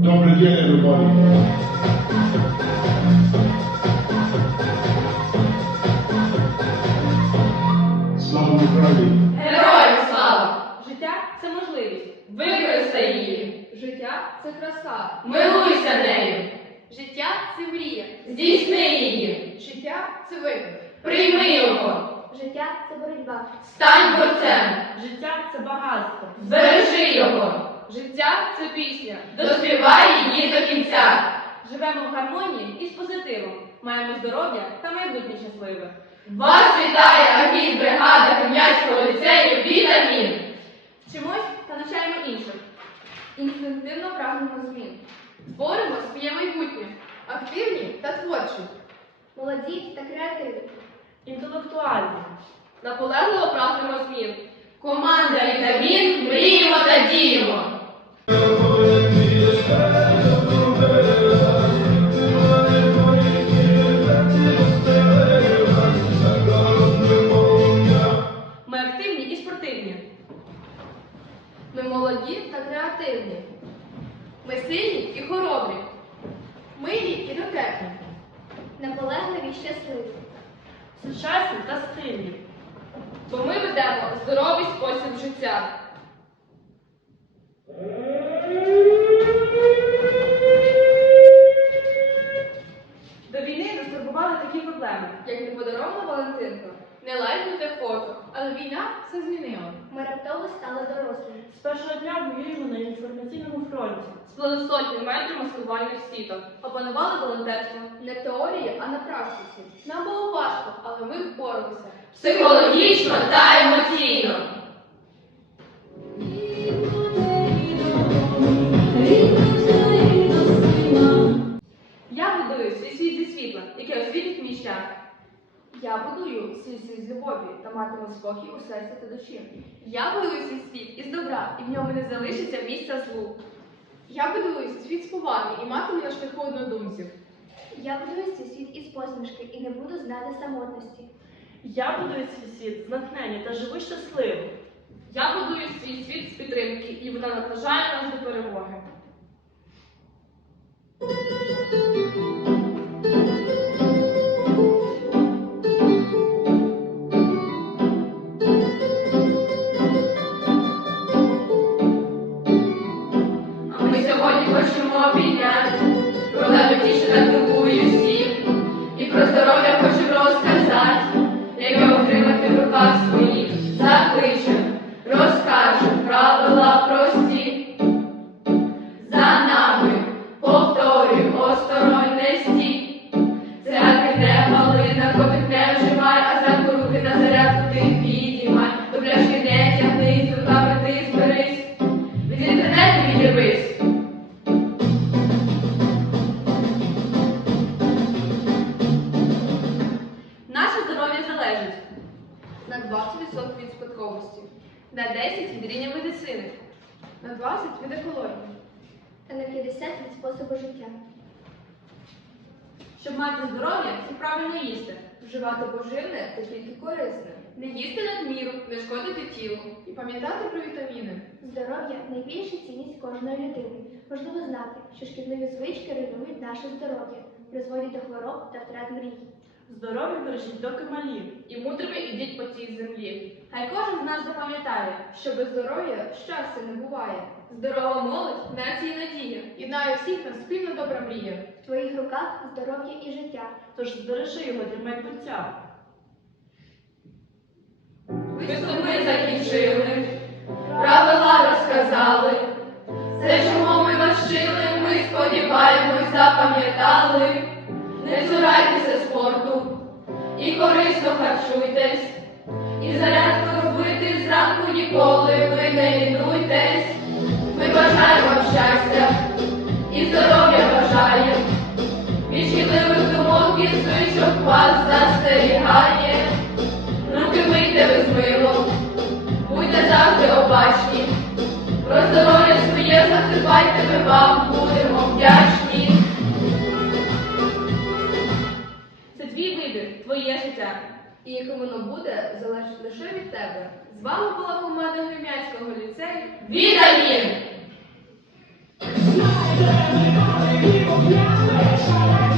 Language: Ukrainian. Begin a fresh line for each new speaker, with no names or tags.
Добрый день, everybody. Слава Україні!
Героям слава!
Життя – це можливість.
Використай її!
Життя – це краса.
Милуйся нею!
Життя – це мрія.
Здійсни її!
Життя – це виклик.
Прийми його!
Життя – це боротьба.
Стань борцем!
Життя – це багатство.
Збережи його!
Життя – це пісня.
Доспівай її до кінця!
Живемо в гармонії і з позитивом. Маємо здоров'я та майбутнє щасливе.
Вас вітає агітбригада Кам'янського ліцею «Вітамін».
Вчимось та навчаємо інших. Інстинктивно прагнемо змін. Творимо своє майбутнє. Активні та творчі.
Молоді та креативні.
Інтелектуальні.
Наполегливо прагнемо змін.
Команда «Вітамін» мріємо та діємо!
Ми активні і спортивні.
Ми молоді та креативні. Ми сильні і хоробрі. Милі і дотепні.
Наполегливі й щасливі.
Сучасні та стильні.
Бо ми ведемо здоровий спосіб життя.
До війни нас турбували такі проблеми.
Як неподарована Валентинка. Не лайкнуте фото. Але війна все змінила.
Ми раптово стали дорослими.
З першого дня воюємо на інформаційному фронті.
Сплели сотні метрів маскувальних сіток. Опанували волонтерство. Не в теорії, а на практиці. Нам було важко, але ми впоралися.
Психологічно та емоційно!
Я будую свій світ зі світла, яке освітить мій шлях.
Я будую свій світ з любові та матиму спокій у серці та душі. Я будую свій світ із добра, і в ньому не залишиться місця злу. Я будую свій світ з поваги і матиму на шляху однодумців.
Я будую свій світ із посмішки і не буду знати самотності.
Я будую свій світ з натхнення та живу щасливо.
Я будую свій світ з підтримки, і вона наближає нас до перемоги.
А ми сьогодні хочемо обійняти про найбільше так турбує всіх. І про здоров'я хочемо розказати, яке отримати в руках своїх. Закличем, розкажем правила прості. За нами повторюй, осторонь не стій. Цяки не пали, наркотик не вживай, а зранку руки на зарядку ти підіймай. До пляшки не тягнись, руками ти зберись. Від інтернету відірвись.
Наше здоров'я залежить
На 20% від спадковості, на 10% від рівня медицини, на 20% від екології.
Та на 50 від способу життя.
щоб мати здоров'я і правильно їсти.
Вживати поживне та тільки корисне. Не їсти надміру, не шкодити тілу. І пам'ятати про вітаміни.
Здоров'я – найбільша цінність кожної людини. Важливо знати, що шкідливі звички руйнують наше здоров'я, призводять до хвороб та втрат мрій.
Здоров'я бережіть доки малі.
І мудрими ідіть по цій землі.
Хай кожен з нас запам'ятає,
Що без здоров'я щастя не буває. Здорова молодь – нації надія. Єднає всіх нас спільно добра мрія.
В твоїх руках здоров'я і життя.
тож збережи його для майбуття.
Виступ ми закінчили, правила розказали. Все, чому ми вас вчили, ми сподіваємось, запам'ятали. Не цурайтеся спорту і корисно харчуйтесь. І зарядку робити зранку ніколи ви не лінуйтесь. Ми бажаємо вам щастя і здоров'я бажаємо. Від шкідливих думок і звичок вас застерігає. Руки мийте ви з милом, будьте завжди обачні. Про здоров'я своє засипайте, ми вам будемо вдячні.
Це твій вибір, твоє життя.
І яким воно буде, залежить лише від тебе. З вами була команда Гремянського ліцею
Вітамін!
Thank you.